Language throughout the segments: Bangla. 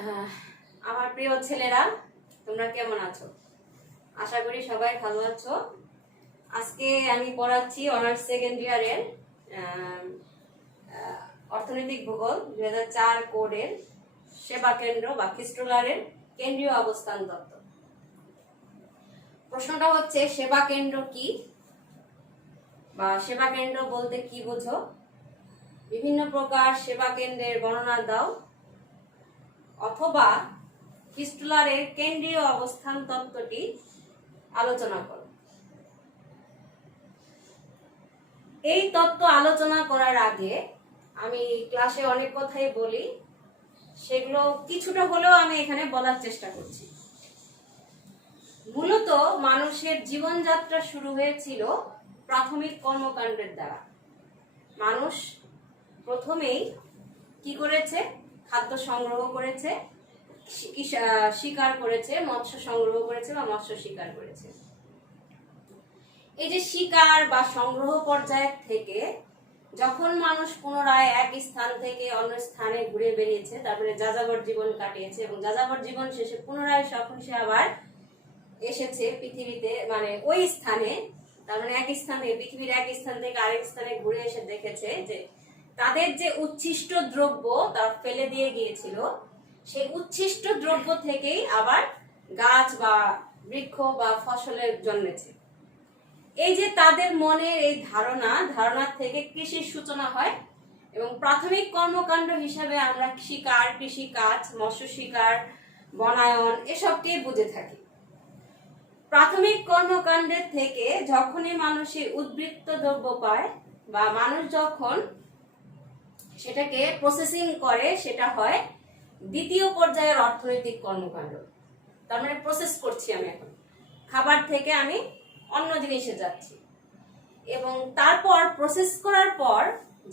আহ, আমার প্রিয় ছেলেরা, তোমরা কেমন আছো? আশা করি সবাই ভালো আছো। আজকে আমি পড়াচ্ছি অনার্স সেকেন্ড ইয়ারের অর্থনৈতিক ভূগোল 2004 কোডের সেবা কেন্দ্র বা খিস্ট্রোলারের কেন্দ্রীয় অবস্থান তত্ত্ব। প্রশ্নটা হচ্ছে, সেবা কেন্দ্র কি বা সেবা কেন্দ্র বলতে কি বোঝো? বিভিন্ন প্রকার সেবা কেন্দ্রের বর্ণনা দাও, অথবা খিস্ট্রোলারের কেন্দ্রীয় অবস্থান তত্ত্বটি আলোচনা করো। এই তত্ত্ব আলোচনা করার আগে আমি ক্লাসে অনেক কথাই বলি, সেগুলো কিছুটা হলেও আমি এখানে বলার চেষ্টা করছি। মূলত মানুষের জীবনযাত্রা শুরু হয়েছিল প্রাথমিক কর্মকাণ্ডের দ্বারা। মানুষ প্রথমেই কি করেছে? খাদ্য সংগ্রহ করেছে, শিকার করেছে, মৎস্য সংগ্রহ করেছে বা মৎস্য শিকার করেছে। এই যে শিকার বা সংগ্রহ পর্যায় থেকে যখন মানুষ পুনরায় এক স্থান থেকে অন্য স্থানে ঘুরে বেরিয়েছে, তারপরে যাযাবর জীবন কাটিয়েছে এবং যাযাবর জীবন শেষে পুনরায় যখন সে আবার এসেছে পৃথিবীতে, মানে ওই স্থানে, তার মানে এক স্থান থেকে পৃথিবীর এক স্থান থেকে আরেক স্থানে ঘুরে এসে দেখেছে যে তাদের যে উচ্ছিষ্ট দ্রব্য তা ফেলে দিয়ে গিয়েছিল, সেই উচ্ছিষ্ট দ্রব্য থেকেই আবার গাছ বা বৃক্ষ বা ফসলের জন্মেছে। এই যে তাদের মনের এই ধারণা থেকে কৃষির সূচনা হয় এবং প্রাথমিক কর্মকাণ্ড হিসাবে আমরা শিকার, কৃষিকাজ, মৎস্য শিকার, বনায়ন এসবকে বুঝে থাকি। প্রাথমিক কর্মকাণ্ডের থেকে যখনই মানুষের উদ্বৃত্ত দ্রব্য পায় বা মানুষ যখন সেটাকে প্রসেসিং করে, সেটা হয় দ্বিতীয় পর্যায়ের অর্থনৈতিক কর্মকাণ্ড। তার মানে প্রসেস করছি আমি, এখন খাবার থেকে আমি অন্য জিনিসে যাচ্ছি এবং তারপর প্রসেস করার পর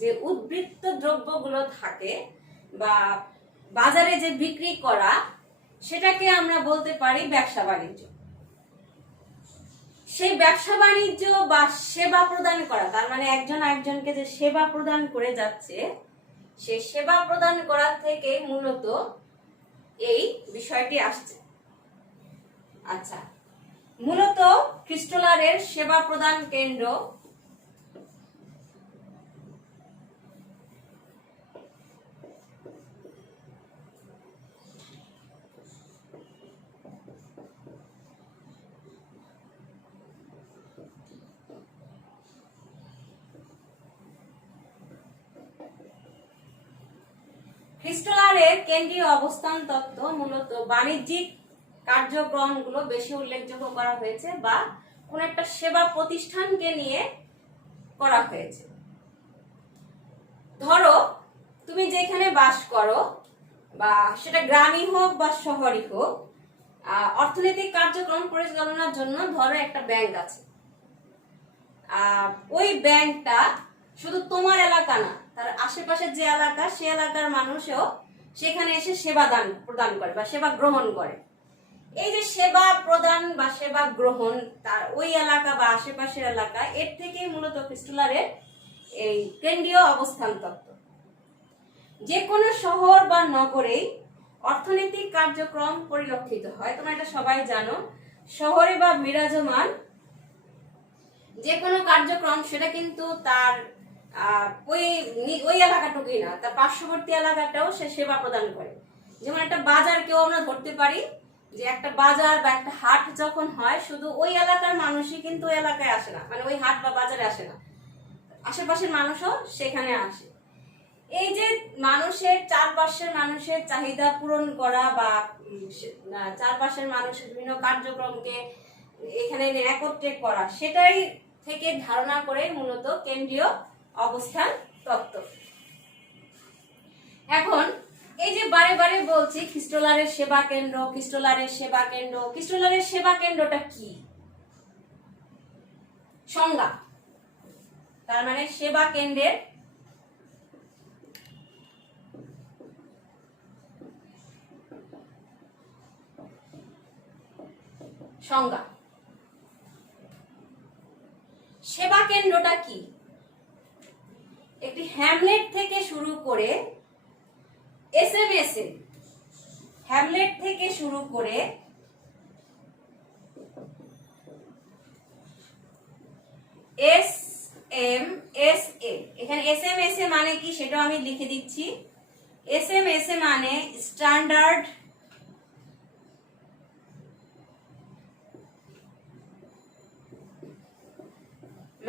যে উদ্বৃত্ত দ্রব্যগুলো থাকে বা বাজারে যে বিক্রি করা, সেটাকে আমরা বলতে পারি ব্যবসা বাণিজ্য। সেই ব্যবসা বাণিজ্য বা সেবা প্রদান করা, তার মানে একজন একজনকে যে সেবা প্রদান করে যাচ্ছে, সেই সেবা প্রদান করা থেকে মূলত এই বিষয়টি আসছে। আচ্ছা, মূলত খিস্ট্রোলারের সেবা প্রদান কেন্দ্র খিস্ট্রোলারের কেন্দ্রীয় অবস্থান তত্ত্ব মূলত বাণিজ্যিক কার্যক্রমগুলো বেশি উল্লেখযোগ্য করা হয়েছে বা কোন একটা সেবা প্রতিষ্ঠানকে নিয়ে করা হয়েছে। ধরো তুমি যেখানে বাস করো, বা সেটা গ্রামই হোক বা শহরই হোক, অর্থনৈতিক কার্যক্রম পরিচালনার জন্য ধরো একটা ব্যাংক আছে। ওই ব্যাংকটা শুধু তোমার এলাকা না, তার আশেপাশে যে এলাকা, সে এলাকার মানুষও সেখানে এসে সেবা প্রদান করে বা সেবা গ্রহণ করে। এই যে সেবা প্রদান বা সেবা গ্রহণ, তার ওই এলাকা বা আশেপাশের এলাকা, এর থেকেই মূলত খিস্ট্রোলারের এই কেন্দ্রীয় অবস্থান তত্ত্ব। যে কোনো শহর বা নগরেই অর্থনৈতিক কার্যক্রম পরিলক্ষিত হয়, তোমরা এটা সবাই জানো। শহরে বা বিরাজমান যে কোনো কার্যক্রম, সেটা কিন্তু তার ওই এলাকাটুকুই না, তার পার্শ্ববর্তী এলাকাটাও সে সেবা প্রদান করে। যেমন একটা বাজারকেও আমরা ধরতে পারি যে একটা বাজার বা একটা হাট যখন হয়, শুধু ওই এলাকার মানুষই কিন্তু ওই এলাকায় আসে না, মানে ওই হাট বা বাজারে আসে না, আশেপাশের মানুষও সেখানে আসে। এই যে মানুষের চারপাশের মানুষের চাহিদা পূরণ করা বা চারপাশের মানুষের বিভিন্ন কার্যক্রমকে এখানে একত্রে করা, সেটাই থেকে ধারণা করে মূলত কেন্দ্রীয় অবস্থান তত্ত্ব। এখন এই যে বারে বারে বলছি খিস্ট্রোলারের সেবা কেন্দ্র, খিস্ট্রোলারের সেবা কেন্দ্র, খিস্ট্রোলারের সেবা কেন্দ্রটা কি? সংজ্ঞা, তার মানে সেবা কেন্দ্রের সংজ্ঞা। সেবা কেন্দ্রটা কি? একটি হ্যামলেট থেকে শুরু করে এসএমএসএন, হ্যামলেট থেকে শুরু করে SMSA, এখানে SMSA মানে কি সেটাও আমি লিখে দিচ্ছি। SMSA মানে standard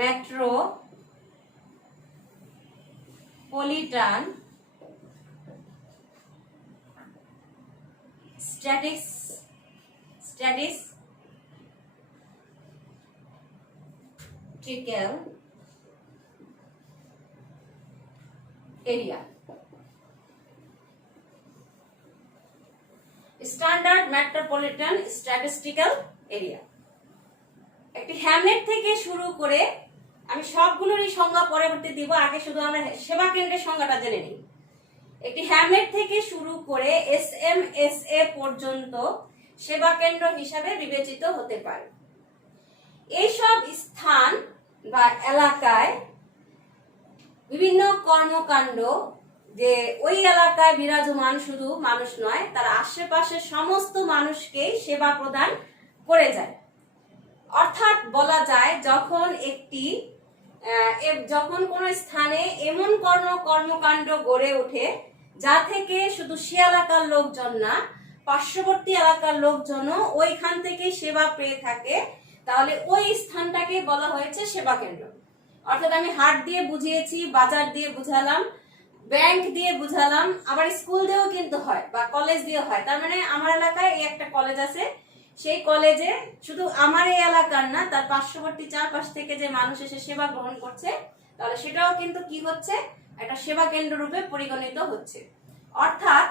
metropolitan statistical area. Standard metropolitan statistical area. একটি হ্যামলেট থেকে শুরু করে, আমি সবগুলোরই সংজ্ঞা পরবর্তী দিব, আগে শুধু আমরা সেবা কেন্দ্রের সংজ্ঞাটা জেনে নিই। একটি হ্যামলেট থেকে শুরু করে SMSA পর্যন্ত সেবা কেন্দ্র হিসাবে বিবেচিত হতে পারে। এইসব স্থান বা এলাকায় বিভিন্ন কর্মকাণ্ড, যে ওই এলাকায় বিরাজমান শুধু মানুষ নয়, তার আশেপাশের সমস্ত মানুষকে সেবা প্রদান করে যায়। অর্থাৎ বলা যায় যখন কোন স্থানে এমন কর্মকাণ্ড গড়ে ওঠে যা থেকে শুধু সে এলাকার লোকজন না, পার্শ্ববর্তী এলাকার লোকজনও ওইখান থেকে সেবা পেয়ে থাকে, তাহলে ওই স্থানটাকে বলা হয়েছে সেবা কেন্দ্র। অর্থাৎ আমি হাট দিয়ে বুঝিয়েছি, বাজার দিয়ে বুঝালাম, ব্যাংক দিয়ে বুঝালাম, আবার স্কুল দিয়েও কিন্তু হয় বা কলেজ দিয়ে হয়। তার মানে আমার এলাকায় এই একটা কলেজ আছে, সেই কলেজে শুধু আমার এই এলাকার না, তার পার্শ্ববর্তী চারপাশ থেকে যে মানুষ এসে সেবা গ্রহণ করছে, তাহলে সেটাও কিন্তু কি হচ্ছে, একটা সেবা কেন্দ্র রূপে পরিগণিত হচ্ছে। অর্থাৎ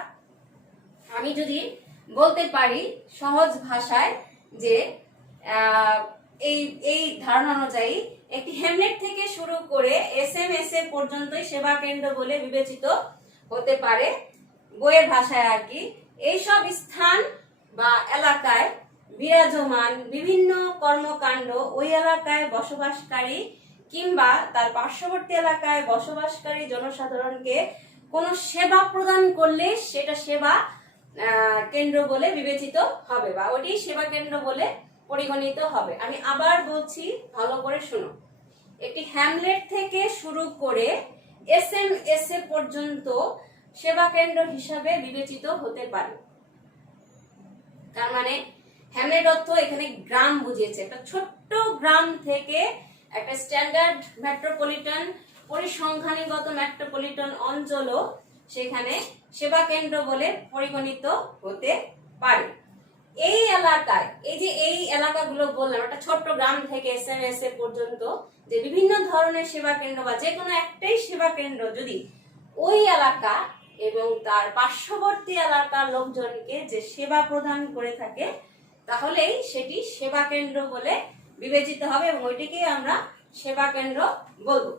আমি যদি বলতে পারি সহজ ভাষায় যে এই ধারণা অনুযায়ী একটি হ্যামলেট থেকে শুরু করে SMSA পর্যন্তই সেবা কেন্দ্র বলে বিবেচিত হতে পারে, বইয়ের ভাষায় আর কি। এইসব স্থান বা এলাকায় বিরাজমান বিভিন্ন কর্মকাণ্ড ওই এলাকায় বসবাসকারী কিংবা তার পার্শ্ববর্তী এলাকায় বসবাসকারী জনসাধারণকে কোনো সেবা প্রদান করলে সেটা সেবা কেন্দ্র বলে বিবেচিত হবে বা ওটি সেবা কেন্দ্র বলে পরিগণিত হবে। আমি আবার বলছি, ভালো করে শুনো। একটি হ্যামলেট থেকে শুরু করে SMSA পর্যন্ত সেবা কেন্দ্র হিসাবে বিবেচিত হতে পারে। তার মানে হ্যামলেট অর্থ এখানে গ্রাম বুঝিয়েছে, একটা ছোট্ট গ্রাম থেকে একটা স্ট্যান্ডার্ড মেট্রোপলিটন পরিসংখ্যানগত মেট্রোপলিটন অঞ্চলও সেখানে সেবা কেন্দ্র বলে পরিগণিত হতে পারে। এই এলাকায়, এই এলাকাগুলো বললাম, একটা ছোট্ট গ্রাম থেকে SMSA পর্যন্ত যে বিভিন্ন ধরনের সেবা কেন্দ্র বা যে কোনো একটাই সেবা কেন্দ্র যদি ওই এলাকা এবং তার পার্শ্ববর্তী এলাকার লোকজনকে যে সেবা প্রদান করে থাকে, তাহলেই সেটি সেবা কেন্দ্র বলে বিবেচিত হবে এবং ওইটিকে আমরা সেবা কেন্দ্র বলবো।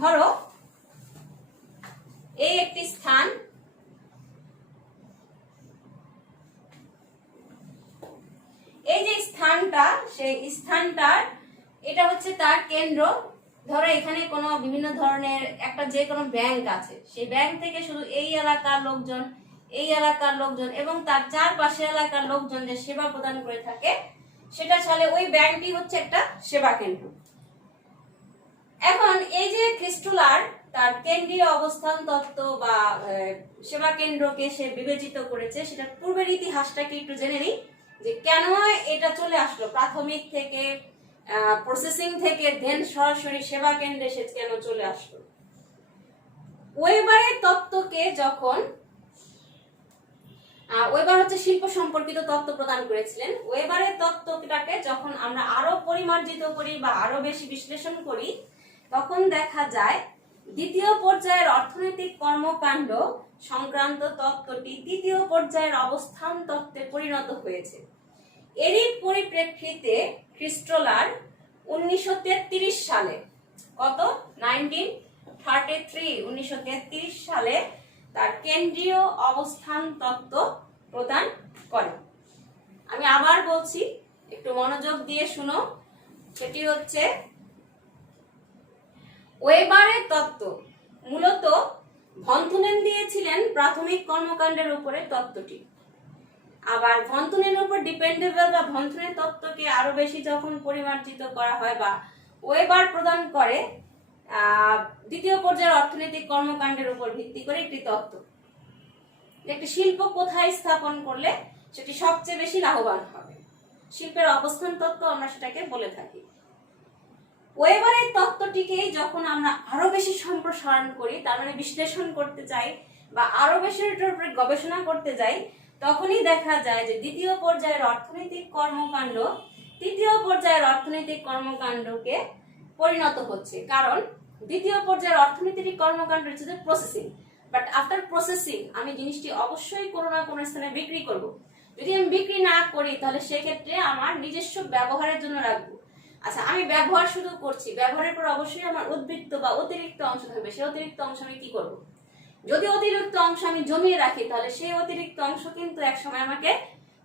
ধরো এই একটি স্থান, এই যে স্থানটা, সেই স্থানটার এটা হচ্ছে তার কেন্দ্র। ধরো এখানে কোনো বিভিন্ন ধরনের একটা যে কোনো ব্যাংক আছে, সেই ব্যাংক থেকে শুধু এই এলাকার লোকজন এবং তার চারপাশে এলাকার লোকজন যে সেবা প্রদান করে থাকে, সেটা ছাড়া ওই ব্যাংকটি হচ্ছে একটা সেবা কেন্দ্র। এখন এই যে খ্রিস্টুলার তার কেন্দ্রীয় অবস্থান তত্ত্ব বা সেবা কেন্দ্রকে সে বিবেচিত করেছে, সেটার পূর্বের ইতিহাসটাকে একটু জেনে নিই, যে কেন এটা চলে আসলো প্রাথমিক থেকে, প্রসেসিং থেকে দেন সরাসরি সেবা কেন্দ্রে সে কেন চলে আসলো। ওয়েবারের তত্ত্বকে যখন ওয়েবার হচ্ছে শিল্প সম্পর্কিত তত্ত্ব প্রদান করেছিলেন, ওয়েবারের তত্ত্বটাকে যখন আমরা আরো পরিমার্জিত করি বা আরো বেশি বিশ্লেষণ করি, তখন দেখা যায় দ্বিতীয় পর্যায়ের অর্থনৈতিক কর্মকাণ্ড সংক্রান্ত তত্ত্বটি তৃতীয় পর্যায়ের অবস্থান তত্ত্বে পরিণত হয়েছে। এরই পরিপ্রেক্ষিতে খ্রিস্টোলার 1933 সালে, কত 1933 সালে তার কেন্দ্রীয় অবস্থান তত্ত্ব প্রদান করেন। আমি আবার বলছি, একটু মনোযোগ দিয়ে শুনো। সেটি হচ্ছে ওয়েবারের তত্ত্ব মূলত ভন্থুনেন দিয়েছিলেন প্রাথমিক কর্মকাণ্ডের উপরে তত্ত্বটি। আবার ভন্থুনের উপর ডিপেন্ডেবল বা ভন্থুনের তত্ত্বকে আরো বেশি যখন পরিমার্জিত করা হয় বা ওয়েবার প্রদান করে দ্বিতীয় পর্যায়ের অর্থনৈতিক কর্মকাণ্ডের উপর ভিত্তি করে একটি তত্ত্ব, একটি শিল্প কোথায় স্থাপন করলে সেটি সবচেয়ে বেশি লাভবান হবে, শিল্পের অবস্থান তত্ত্ব আমরা সেটাকে বলে থাকি। ওয়েবারের তত্ত্বটিকেই যখন আমরা আরো বেশি সম্প্রসারণ করি, তার মানে বিশ্লেষণ করতে চাই বা আরো বেশি এটার উপরে গবেষণা করতে যাই, তখনই দেখা যায় যে দ্বিতীয় পর্যায়ের অর্থনৈতিক কর্মকাণ্ড তৃতীয় পর্যায়ের অর্থনৈতিক কর্মকাণ্ডকে পরিণত হচ্ছে। কারণ দ্বিতীয় পর্যায়ের অর্থনৈতিক কর্মকাণ্ড হচ্ছে প্রসেসিং, বাট আফটার প্রসেসিং আমি জিনিসটি অবশ্যই কোনো না কোনো স্থানে বিক্রি করব। যদি আমি বিক্রি না করি তাহলে সেক্ষেত্রে আমার নিজস্ব ব্যবহারের জন্য রাখবো। আচ্ছা, আমি ব্যবহার শুধু করছি, ব্যবহারের পর অবশ্যই আমার উদ্বৃত্ত বা অতিরিক্ত অংশ থাকবে। সেই অতিরিক্ত অংশ আমি কি করব? যদি অতিরিক্ত অংশ আমি জমিয়ে রাখি তাহলে সেই অতিরিক্ত অংশ কিন্তু একসময় আমাকে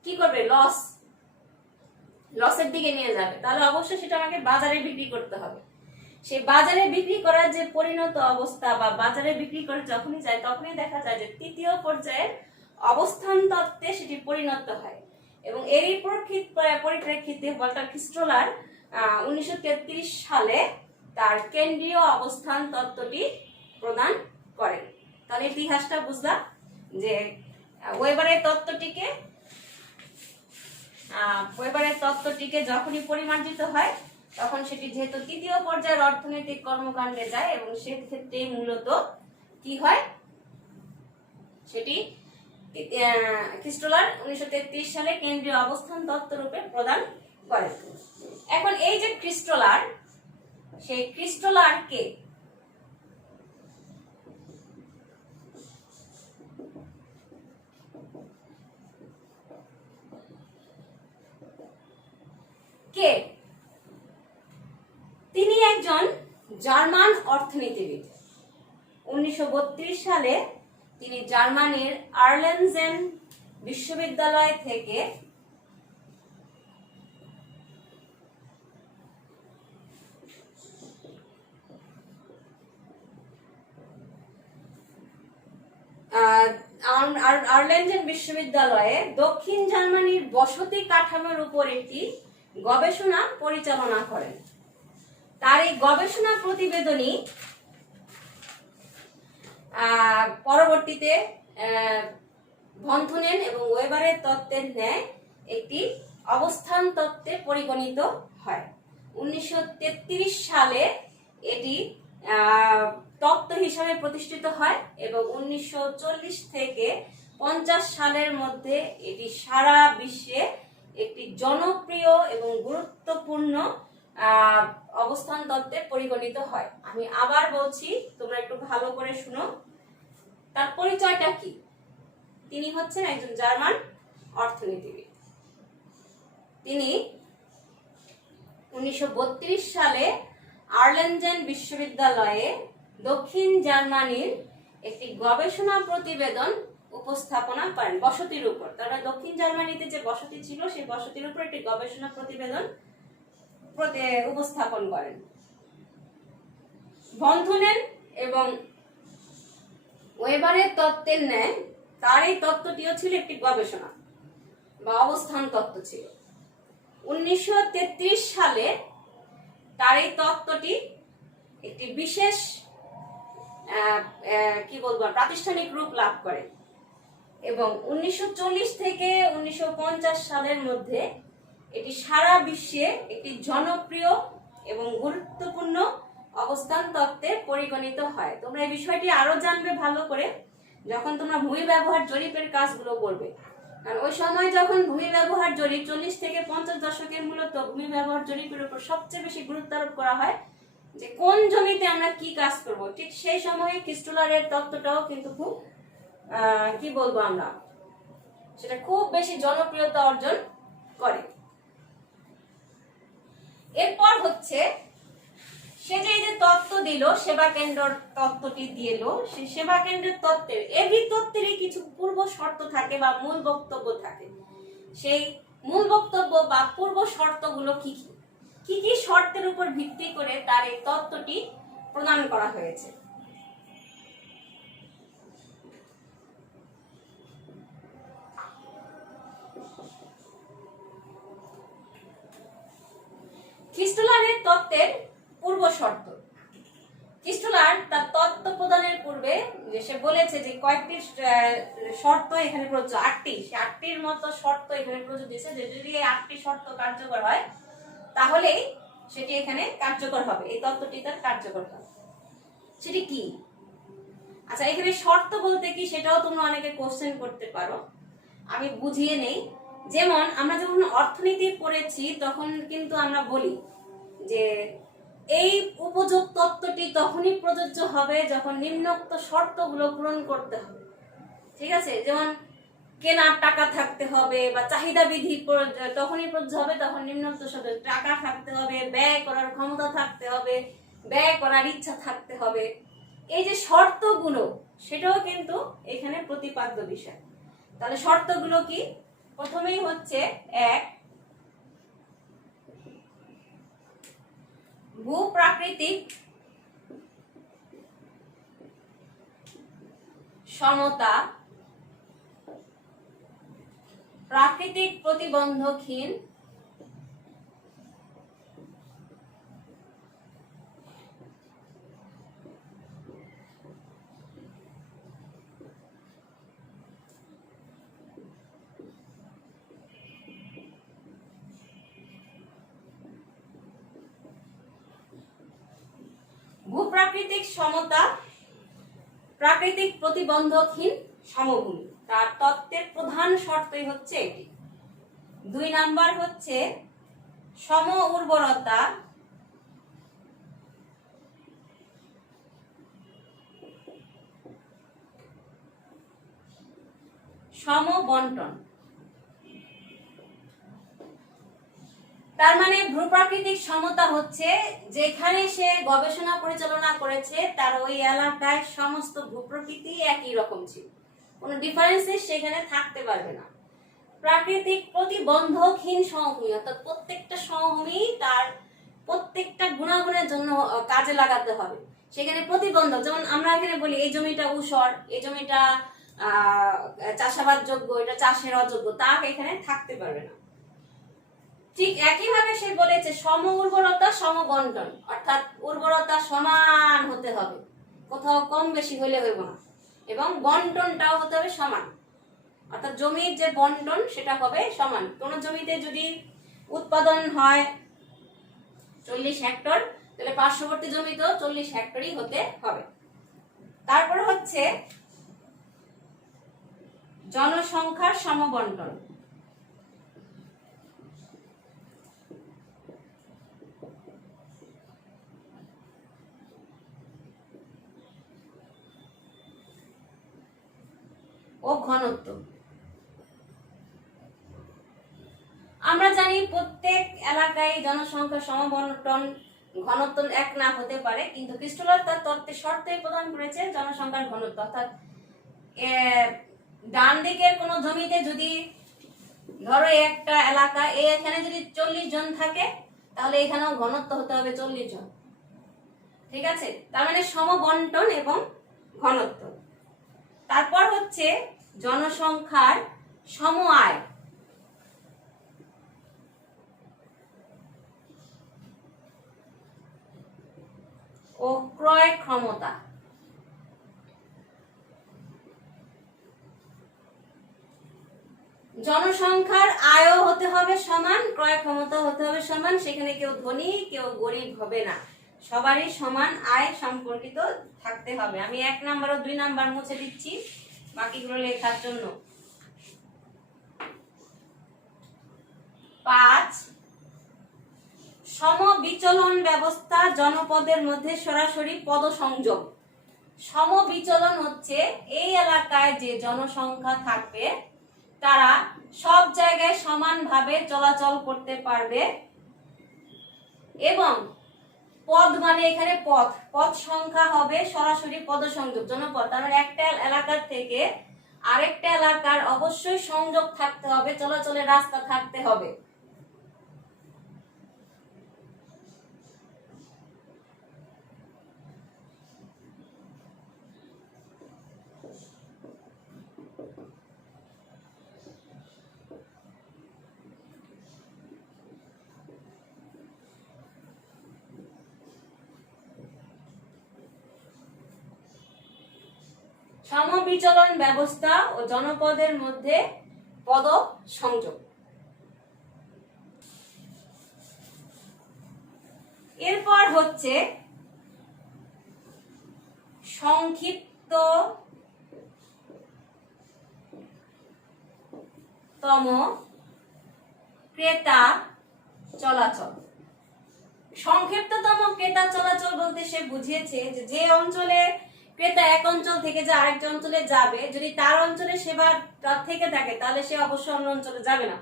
কি করবে? লসের দিকে নিয়ে যাবে। তাহলে অবশ্যই সেটা আমাকে বাজারে বিক্রি করতে হবে। সেই বাজারে বিক্রি করার যে পরিণত অবস্থা বা বাজারে বিক্রি করে যখনই যায় তখনই দেখা যায় যে তৃতীয় পর্যায়ের অবস্থান তত্ত্বে সেটি পরিণত হয়। এবং এরই পরিপ্রেক্ষিতে ওয়াল্টার খ্রিস্টোলার 1933 সালে তার কেন্দ্রীয় অবস্থান তত্ত্বটি প্রদান করেন। তাহলে ইতিহাসটা বুঝলাম যে ওয়েবারের তত্ত্বটিকে যখনই পরিমার্জিত হয় তখন সেটি যেহেতু তৃতীয় পর্যায়ের অর্থনৈতিক কর্মকাণ্ডে যায় এবং সেক্ষেত্রে মূলত কি হয়, সেটি খ্রিস্টোলার 1933 সালে কেন্দ্রীয় অবস্থান তত্ত্ব রূপে প্রদান করেন। এখন এই যে খ্রিস্টোলার, সেই খ্রিস্টোলার কে? তিনি একজন জার্মান অর্থনীতিবিদ। 1932 সালে তিনি জার্মানির আর্লেনজেন বিশ্ববিদ্যালয় থেকে আর্লেনজেন বিশ্ববিদ্যালয়ে দক্ষিণ জার্মানির বসতি কাঠামোর উপর একটি গবেষণা পরিচালনা করেন। তার এই গবেষণা প্রতিবেদনই পরবর্তীতে ভন্থুনেন এবং ওয়েবারের তত্ত্বের ন্যায় একটি অবস্থান তত্ত্বে পরিগণিত হয়। 1933 সালে এটি তত্ত্ব হিসাবে প্রতিষ্ঠিত হয় এবং 1940 থেকে 50 সালের মধ্যে এটি সারা বিশ্বে একটি জনপ্রিয় এবং গুরুত্বপূর্ণ অবস্থান তত্ত্বে পরিগণিত হয়। আমি আবার বলছি, তোমরা একটু ভালো করে শুনো। তার পরিচয়টা কি? তিনি হচ্ছেন একজন জার্মান অর্থনীতিবিদ। তিনি 1932 সালে আর্লেনজেন বিশ্ববিদ্যালয়ে দক্ষিণ জার্মানির একটি গবেষণা প্রতিবেদন উপস্থাপনা করেন বসতির উপর। তারা দক্ষিণ জার্মানিতে যে বসতি ছিল সেই বসতির উপর একটি গবেষণা প্রতিবেদন উপস্থাপন করেন। ভন্থুনেন এবং ওয়েবারের তত্ত্বের ন্যায় তার এই তত্ত্বটিও ছিল একটি গবেষণা বা অবস্থান তত্ত্ব ছিল। 1933 সালে তার এই তত্ত্বটি একটি বিশেষ প্রাতিষ্ঠানিক রূপ লাভ করে এবং 1940 থেকে 1950 সালের মধ্যে এটি সারা বিশ্বে একটি জনপ্রিয় এবং গুরুত্বপূর্ণ অবস্থান তত্ত্বে পরিগণিত হয়। তোমরা এই বিষয়টি আরো জানবে ভালো করে যখন তোমরা ভূমি ব্যবহার জরিপের কাজগুলো করবে। কারণ ওই সময় যখন ভূমি ব্যবহার জরিপ 40 থেকে 50 দশকের মূলত ভূমি ব্যবহার জরিপের উপর সবচেয়ে বেশি গুরুত্ব আরোপ করা হয় যে কোন জমিতে আমরা কি কাজ করব। ঠিক সেই সময়ে খ্রিস্টোলারের তত্ত্বটাও কিন্তু খুব সেটা খুব বেশি জনপ্রিয়তা অর্জন করে। এরপর হচ্ছে সে যে তত্ত্ব দিল, সেবা কেন্দ্র তত্ত্বটি দিল, সেই সেবা কেন্দ্রের তত্ত্বের এভি তত্ত্বেরই কিছু পূর্ব শর্ত থাকে বা মূল বক্তব্য থাকে। সেই মূল বক্তব্য বা পূর্ব শর্তগুলো কি কি কি কি শর্তের উপর ভিত্তি করে তার এই তত্ত্বটি প্রদান করা হয়েছে। খ্রিস্টলারের তত্ত্বের পূর্ব শর্ত। খ্রিস্টলার তার তত্ত্ব প্রদানের পূর্বে যে সে বলেছে যে কয়েকটি শর্ত এখানে প্রযোজ্য, 8টি, সে 8টির মতো শর্ত এখানে প্রযোজ্য দিয়েছে যে যদি এই 8টি শর্ত কার্যকর হয় তাহলে সেটি এখানে কার্যকর হবে, এই তত্ত্বটি তার কার্যকর হবে। সেটি কি? আচ্ছা, এখানে শর্ত বলতে কি সেটাও তোমরা অনেকে কোশ্চেন করতে পারো, আমি বুঝিয়ে নেই। যেমন আমরা যখন অর্থনীতি পড়েছি তখন কিন্তু আমরা বলি যে এই উপযোগ তত্ত্বটি তখনই প্রযোজ্য হবে যখন নিম্নোক্ত শর্তগুলো পূরণ করতে হবে। ঠিক আছে, যেমন কেনার টাকা থাকতে হবে বা চাহিদা বিধি তখনই প্রযোজ্য হবে তখন নিম্নোক্ত শর্ত, টাকা থাকতে হবে, ব্যয় করার ক্ষমতা থাকতে হবে, ব্যয় করার ইচ্ছা থাকতে হবে। এই যে শর্তগুলো সেটাও কিন্তু এখানে প্রতিপাদ্য বিষয়। তাহলে শর্তগুলো কি? প্রথমেই হচ্ছে 1, ভূপ্রাকৃতিক সমতা প্রাকৃতিক প্রতিবন্ধকহীন ভূপ্রাকৃতিক সমতা প্রাকৃতিক প্রতিবন্ধকহীন সমভূমি, তার তত্ত্বের প্রধান শর্তই হচ্ছে এটি। 2 নাম্বার হচ্ছে সম উর্বরতা সম বন্টন। তার মানে ভূপ্রাকৃতিক সমতা হচ্ছে যেখানে সে গবেষণা পরিচালনা করেছে তার ওই এলাকায় সমস্ত ভূপ্রকৃতি একই রকম ছিল, কোনো ডিফারেন্সেস সেখানে থাকতে পারবে না। প্রাকৃতিক প্রতিবন্ধকহীন সমভূমি, অর্থাৎ প্রত্যেকটা সমভূমি তার প্রত্যেকটা গুণাগুণের জন্য কাজে লাগাতে হবে। সেখানে প্রতিবন্ধক, যেমন আমরা এখানে বলি এই জমিটা ঊষর, এই জমিটা চাষাবাদ যোগ্য, এটা চাষের অযোগ্য, তা এখানে থাকতে পারবে না। ঠিক একইভাবে সে বলেছে সম উর্বরতা সম বন্টন, অর্থাৎ উর্বরতা সমান হতে হবে, কোথাও কম বেশি হলে হইব না, এবং বন্টনটাও হতে হবে সমান, অর্থাৎ জমির যে বন্টন সেটা হবে সমান। কোন জমিতে যদি উৎপাদন হয় 40 হেক্টর, তাহলে পার্শ্ববর্তী জমিতেও 40 হেক্টরই হতে হবে। তারপর হচ্ছে জনসংখ্যার সমবন্টন। ও ঘনত্ব। আমরা জানি প্রত্যেক এলাকায় জনসংখ্যা সমবন্টন ঘনত্ব এক না হতে পারে, কিন্তু খ্রিস্টলার তার তত্ত্বের শর্তে প্রদান করেছে জনসংখ্যার ঘনত্ব, অর্থাৎ ডান দিকের কোন জমিতে যদি ধরো একটা এলাকা এখানে যদি 40 জন থাকে তাহলে এখানেও ঘনত্ব হতে হবে 40 জন। ঠিক আছে, তার মানে সমবন্টন এবং ঘনত্ব। তারপর হচ্ছে জনসংখ্যার সম আয়। ও ক্রয় ক্ষমতা। জনসংখ্যার আয়ও হতে হবে সমান, ক্রয় ক্ষমতা হতে হবে সমান, সেখানে কেউ ধনী কেউ গরিব হবে না, সবারই সমান আয় সম্পর্কিত থাকতে হবে। আমি 1 নাম্বার ও 2 নাম্বার মুছে দিচ্ছি বাকিগুলো লেখার জন্য। 5, সমবিচলন ব্যবস্থা জনপদের মধ্যে সরাসরি পদসংযোগ। সমবিচলন হচ্ছে এই এলাকায় যে জনসংখ্যা থাকবে তারা সব জায়গায় সমানভাবে চলাচল করতে পারবে, এবং পদ মানে এখানে পথ সংখ্যা হবে সরাসরি পদসংযোগ জনপদ। তার মানে একটা এলাকার থেকে আরেকটা এলাকার অবশ্যই সংযোগ থাকতে হবে, চলাচলের রাস্তা থাকতে হবে। সমবিচলন ব্যবস্থা ও জনপদের মধ্যে পদ সংযোগ। এরপর হচ্ছে সংক্ষিপ্ততম ক্রেতা চলাচল। সংক্ষিপ্ততম ক্রেতা চলাচল বলতে সে বুঝিয়েছে যে অঞ্চলে ক্রেতা এক অঞ্চল থেকে যে আরেক অঞ্চলে যাবে, যদি তার অঞ্চলে সেবা থেকে থাকে তাহলে সে অবশ্যই অন্য অঞ্চলে যাবে না,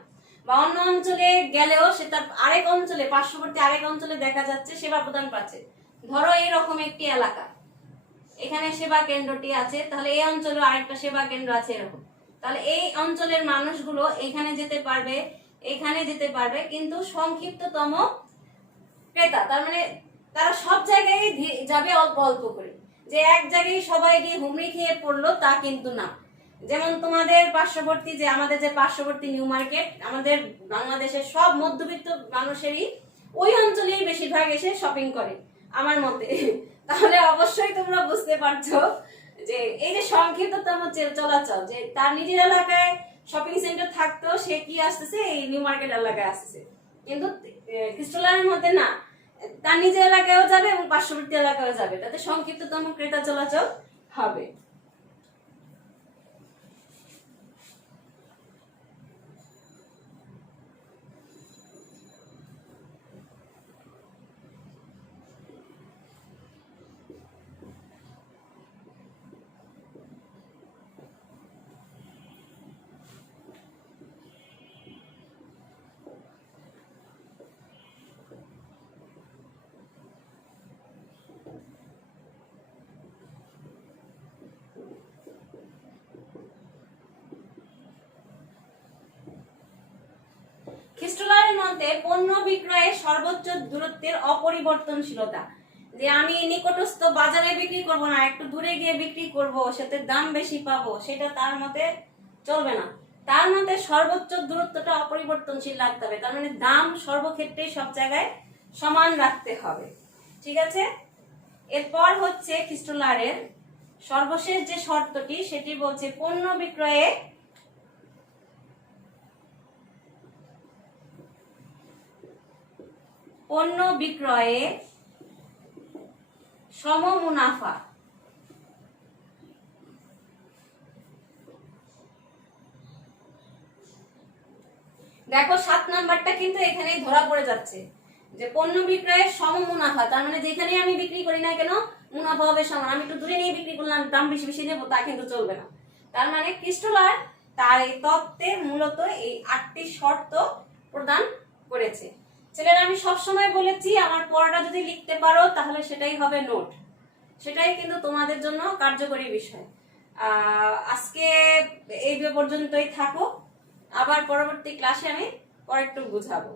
বা অন্য অঞ্চলে গেলেও সে তার আরেক অঞ্চলে পার্শ্ববর্তী আরেক অঞ্চলে দেখা যাচ্ছে সেবা প্রদান পাচ্ছে। ধরো এইরকম একটি এলাকা, এখানে সেবা কেন্দ্রটি আছে, তাহলে এই অঞ্চলে আরেকটা সেবা কেন্দ্র আছে এরকম, তাহলে এই অঞ্চলের মানুষগুলো এখানে যেতে পারবে, এখানে যেতে পারবে, কিন্তু সংক্ষিপ্ততম ক্রেতা তার মানে তারা সব জায়গায় যাবে অল্প অল্প করে, যে এক জায়গায় সবাই গিয়ে হুমড়ি খেয়ে পড়লো তা কিন্তু না। যেমন তোমাদের পার্শ্ববর্তী যে আমাদের যে পার্শ্ববর্তী নিউ মার্কেট, আমাদের বাংলাদেশের সব মধ্যবিত্ত মানুষেরই ওই অঞ্চলেই বেশিরভাগ এসে শপিং করে আমার মতে। তাহলে অবশ্যই তোমরা বুঝতে পারছো যে এই যে সংক্ষিপ্ততম চলাচল, যে তার নিজের এলাকায় শপিং সেন্টার থাকতো সে কি আসতেছে এই নিউ মার্কেট এলাকায় আসতেছে, কিন্তু খ্রিস্টলারের মধ্যে না, তার নিজের এলাকায়ও যাবে এবং পার্শ্ববর্তী এলাকায়ও যাবে, তাতে সংক্ষিপ্ততম ক্রেতা চলাচল হবে। খ্রিস্টলারের মতে পণ্য বিক্রয়ের সর্বোচ্চ দূরত্বের অপরিবর্তনশীলতা, যে আমি নিকটস্থ বাজারে বিক্রি করব না, একটু দূরে গিয়ে বিক্রি করব, সেটার দাম বেশি পাবো, সেটা তার মতে চলবে না। তার মতে সর্বোচ্চ দূরত্বটা অপরিবর্তনশীল রাখতে হবে, তার মানে দাম সর্বক্ষেত্রে সব জায়গায় সমান রাখতে হবে। ঠিক আছে, এরপর হচ্ছে খ্রিস্টলারের সর্বশেষ যে শর্তটি সেটি বলছে পণ্য বিক্রয়ে সম মুনাফা। দেখো 7 নাম্বারটা কিন্তু এখানেই ধরা পড়ে যাচ্ছে, যে পণ্য বিক্রয়ের সম মুনাফা, তার মানে যেখানে আমি বিক্রি করি না কেন মুনাফা হবে সমান। আমি একটু দূরে নিয়ে বিক্রি করলাম, দাম বেশি বেশি নেবো, তা কিন্তু চলবে না। তার মানে খ্রিস্টলার তার এই তত্ত্বে মূলত এই 8টি শর্ত প্রদান করেছে। ছেলেরা আমি সবসময় বলেছি আমার পড়াটা যদি লিখতে পারো তাহলে সেটাই হবে নোট, সেটাই কিন্তু তোমাদের জন্য কার্যকরী বিষয়। আজকে এই পর্যন্তই থাকো, আবার পরবর্তী ক্লাসে আমি পরে একটু বুঝাবো।